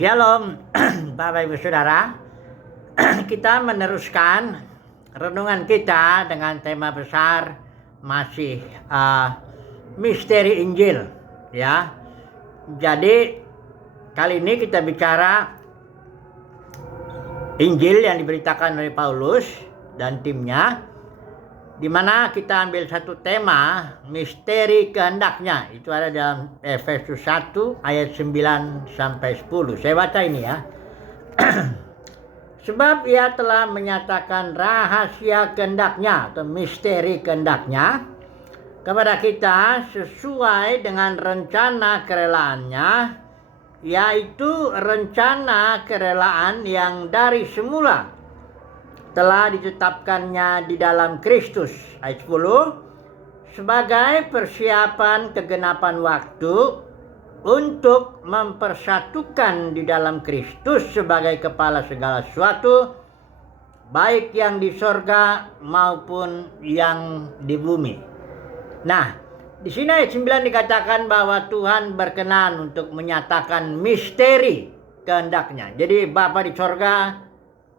Shalom, Bapak Ibu Saudara. Kita meneruskan renungan kita dengan tema besar masih misteri Injil, ya. Jadi kali ini kita bicara Injil yang diberitakan oleh Paulus dan timnya, di mana kita ambil satu tema misteri kehendaknya. Itu ada dalam Efesus 1 ayat 9 sampai 10. Saya baca ini ya. Sebab ia telah menyatakan rahasia kehendaknya atau misteri kehendaknya kepada kita sesuai dengan rencana kerelaannya, yaitu rencana kerelaan yang dari semula telah ditetapkannya di dalam Kristus. Ayat 10, sebagai persiapan kegenapan waktu untuk mempersatukan di dalam Kristus sebagai kepala segala sesuatu, baik yang di sorga maupun yang di bumi. Nah, di sini ayat 9 dikatakan bahwa Tuhan berkenan untuk menyatakan misteri kehendaknya. Jadi Bapa di sorga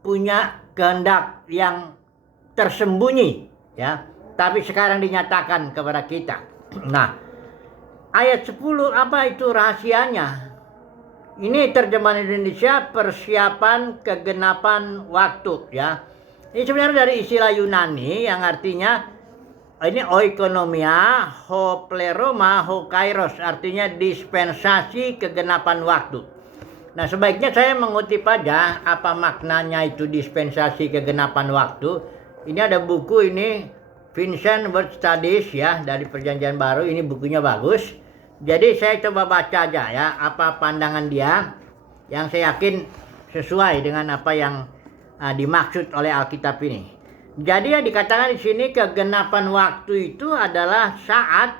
punya kehendak yang tersembunyi, ya, tapi sekarang dinyatakan kepada kita. Nah, ayat 10, apa itu rahasianya? Ini terjemahan Indonesia, persiapan kegenapan waktu, ya. Ini sebenarnya dari istilah Yunani yang artinya ini oikonomia, ho pleroma, ho kairos, artinya dispensasi kegenapan waktu. Nah, sebaiknya saya mengutip aja apa maknanya itu dispensasi kegenapan waktu. Ini ada buku ini, Vincent Word Studies, ya, dari Perjanjian Baru. Ini bukunya bagus. Jadi saya coba baca aja ya, apa pandangan dia yang saya yakin sesuai dengan apa yang dimaksud oleh Alkitab ini. Jadi ya dikatakan di sini kegenapan waktu itu adalah saat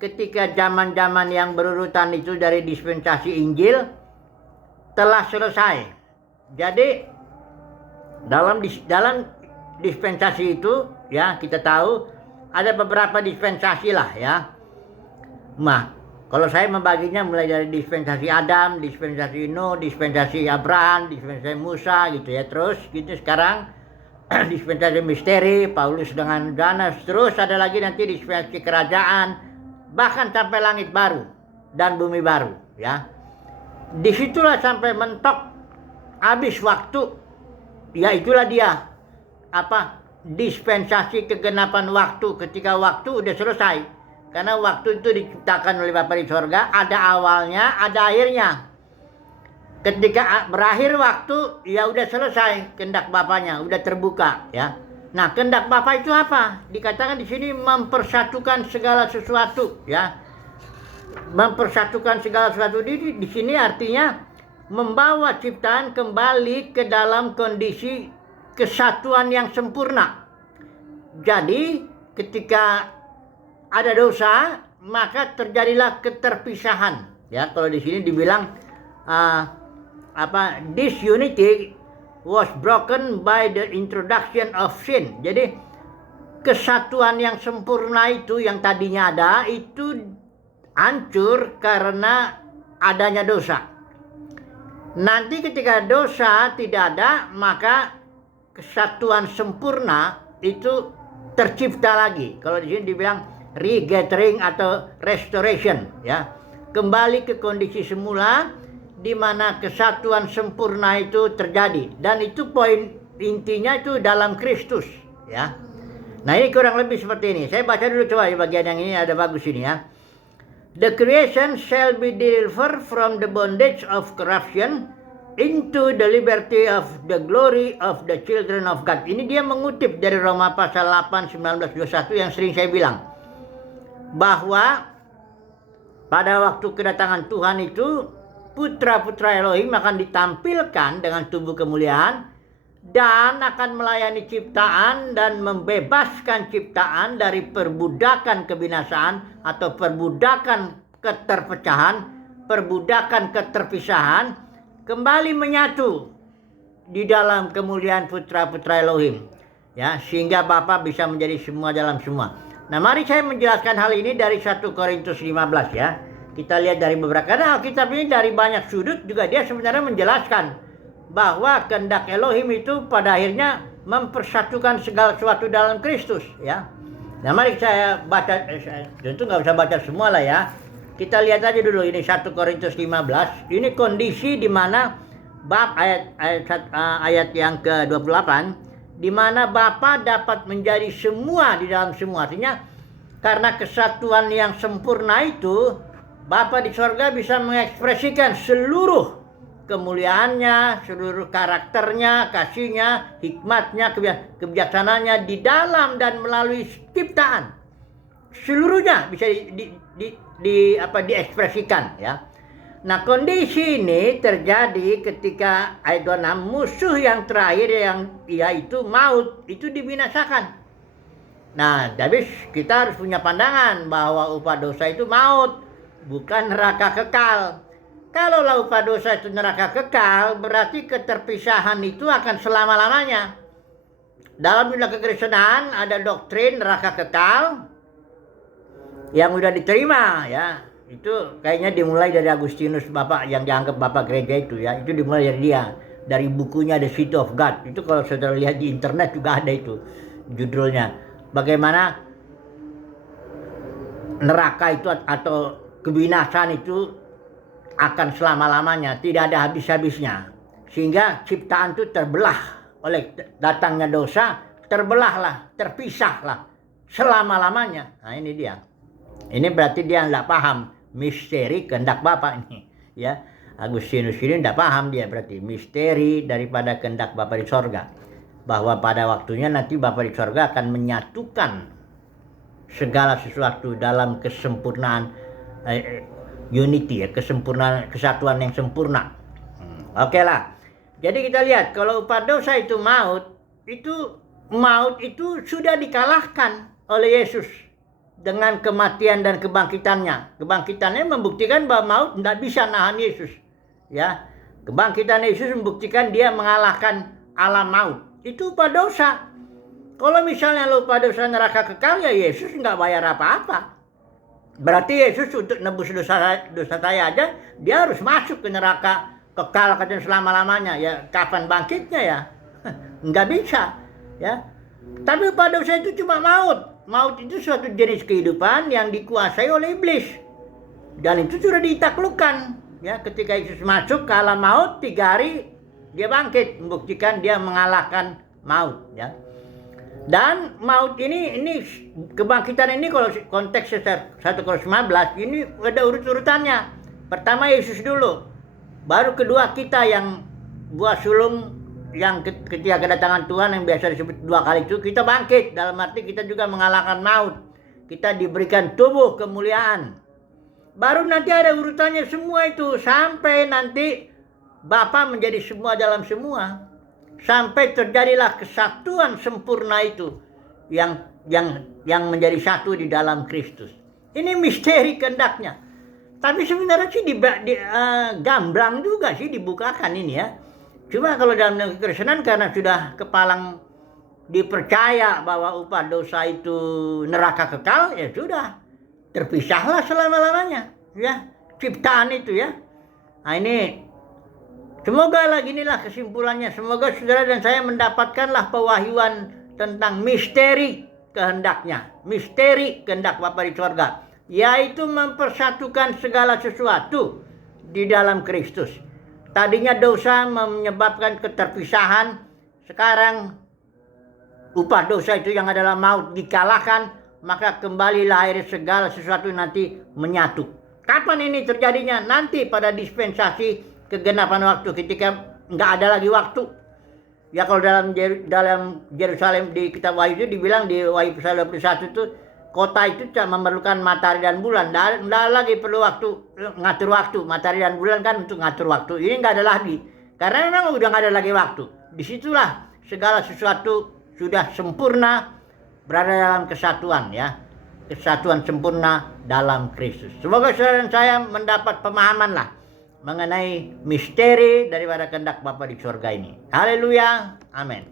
ketika zaman-zaman yang berurutan itu dari dispensasi Injil telah selesai. Jadi dalam dispensasi itu, ya, kita tahu ada beberapa dispensasi lah, ya. Nah, kalau saya membaginya mulai dari dispensasi Adam, dispensasi Nuh, dispensasi Abraham, dispensasi Musa gitu ya. Terus gitu sekarang dispensasi misteri Paulus dengan Johannes, terus ada lagi nanti dispensasi kerajaan, bahkan sampai langit baru dan bumi baru, ya. Disitulah sampai mentok habis waktu, ya itulah dia apa dispensasi kegenapan waktu, ketika waktu udah selesai. Karena waktu itu diciptakan oleh Bapa di sorga, ada awalnya, ada akhirnya. Ketika berakhir waktu, ya udah selesai kehendak Bapanya, udah terbuka, ya. Nah, kehendak Bapa itu apa? Dikatakan di sini mempersatukan segala sesuatu, ya. Mempersatukan segala sesuatu di sini artinya membawa ciptaan kembali ke dalam kondisi kesatuan yang sempurna. Jadi ketika ada dosa, maka terjadilah keterpisahan, ya. Kalau di sini dibilang disunity was broken by the introduction of sin. Jadi kesatuan yang sempurna itu yang tadinya ada itu hancur karena adanya dosa. Nanti ketika dosa tidak ada, maka kesatuan sempurna itu tercipta lagi. Kalau di sini dibilang regathering atau restoration, ya. Kembali ke kondisi semula di mana kesatuan sempurna itu terjadi, dan itu poin intinya itu dalam Kristus, ya. Nah, ini kurang lebih seperti ini. Saya baca dulu coba di bagian yang ini, ada bagus ini, ya. The creation shall be delivered from the bondage of corruption into the liberty of the glory of the children of God. Ini dia mengutip dari Roma pasal 8, 19, 21 yang sering saya bilang. Bahwa pada waktu kedatangan Tuhan itu, putra-putra Elohim akan ditampilkan dengan tubuh kemuliaan dan akan melayani ciptaan dan membebaskan ciptaan dari perbudakan kebinasaan atau perbudakan keterpecahan, perbudakan keterpisahan, kembali menyatu di dalam kemuliaan putra-putra Elohim, ya, sehingga Bapa bisa menjadi semua dalam semua. Nah, mari saya menjelaskan hal ini dari 1 Korintus 15, ya. Kita lihat dari beberapa, karena Alkitab ini dari banyak sudut juga dia sebenarnya menjelaskan bahwa kehendak Elohim itu pada akhirnya mempersatukan segala sesuatu dalam Kristus, ya. Nah, mari saya baca, tentu nggak usah baca semua lah ya. Kita lihat aja dulu ini 1 Korintus 15. Ini kondisi di mana bab ayat yang ke-28, di mana Bapa dapat menjadi semua di dalam semua. Artinya karena kesatuan yang sempurna itu, Bapa di sorga bisa mengekspresikan seluruh kemuliaannya, seluruh karakternya, kasihnya, hikmatnya, kebijaksanaannya di dalam dan melalui ciptaan. Seluruhnya bisa diekspresikan, ya. Nah, kondisi ini terjadi ketika ayat 26, musuh yang terakhir yang yaitu maut itu dibinasakan. Nah, tapi kita harus punya pandangan bahwa upah dosa itu maut, bukan neraka kekal. Kalau upah dosa itu neraka kekal, berarti keterpisahan itu akan selama-lamanya. Dalam dunia kekristenan ada doktrin neraka kekal yang udah diterima, ya. Itu kayaknya dimulai dari Agustinus, bapak yang dianggap bapak gereja itu, ya. Itu dimulai dari dia, dari bukunya The City of God. Itu kalau saudara lihat di internet juga ada itu judulnya. Bagaimana neraka itu atau kebinasaan itu akan selama-lamanya, tidak ada habis-habisnya. Sehingga ciptaan itu terbelah oleh datangnya dosa, terbelahlah, terpisahlah selama-lamanya. Nah, ini dia. Ini berarti dia tidak paham misteri kehendak Bapa ini, ya. Agustinus ini tidak paham dia berarti misteri daripada kehendak Bapa di sorga. Bahwa pada waktunya nanti Bapa di sorga akan menyatukan segala sesuatu dalam kesempurnaan unity, ya, kesempurnaan, kesatuan yang sempurna. Oke lah. Jadi kita lihat kalau upah dosa itu maut itu sudah dikalahkan oleh Yesus dengan kematian dan kebangkitannya. Kebangkitannya membuktikan bahwa maut tidak bisa nahan Yesus, ya. Kebangkitan Yesus membuktikan dia mengalahkan alam maut. Itu upah dosa. Kalau misalnya upah dosa neraka kekal, ya Yesus nggak bayar apa-apa. Berarti Yesus untuk nebus dosa saya aja, dia harus masuk ke neraka kekal katanya selama-lamanya. Ya kapan bangkitnya ya? Nggak bisa, ya. Tapi upah dosa itu cuma maut. Maut itu suatu jenis kehidupan yang dikuasai oleh iblis. Dan itu sudah ditaklukkan, ya. Ketika Yesus masuk ke alam maut, 3 hari dia bangkit, membuktikan dia mengalahkan maut, ya. Dan maut ini kebangkitan ini kalau konteks 1 Korintus 15 ini ada urut-urutannya. Pertama Yesus dulu, baru kedua kita yang buah sulung, yang ketika kedatangan Tuhan yang biasa disebut 2 kali itu kita bangkit, dalam arti kita juga mengalahkan maut. Kita diberikan tubuh kemuliaan. Baru nanti ada urutannya semua itu sampai nanti Bapa menjadi semua dalam semua. Sampai terjadilah kesatuan sempurna itu yang menjadi satu di dalam Kristus. Ini misteri kehendaknya. Tapi sebenarnya sih gamblang juga sih dibukakan ini, ya. Cuma kalau dalam kekristenan karena sudah kepalang dipercaya bahwa upah dosa itu neraka kekal, ya sudah, terpisahlah selama-lamanya, ya, ciptaan itu, ya. Nah, ini semoga lagi inilah kesimpulannya. Semoga saudara dan saya mendapatkanlah pewahyuan tentang misteri kehendaknya. Misteri kehendak Bapa di sorga, yaitu mempersatukan segala sesuatu di dalam Kristus. Tadinya dosa menyebabkan keterpisahan. Sekarang upah dosa itu yang adalah maut dikalahkan. Maka kembalilah akhirnya segala sesuatu nanti menyatu. Kapan ini terjadinya? Nanti pada dispensasi kegenapan waktu, ketika nggak ada lagi waktu. Ya kalau dalam Yerusalem di kitab Wahyu itu dibilang di Wahyu pasal 21 itu kota itu memerlukan matahari dan bulan. Nggak lagi perlu waktu, ngatur waktu. Matahari dan bulan kan untuk ngatur waktu. Ini nggak ada lagi. Karena memang udah nggak ada lagi waktu. Disitulah segala sesuatu sudah sempurna berada dalam kesatuan, ya. Kesatuan sempurna dalam Kristus. Semoga saudara dan saya mendapat pemahaman lah mengenai misteri daripada kehendak Bapa di surga ini. Haleluya. Amin.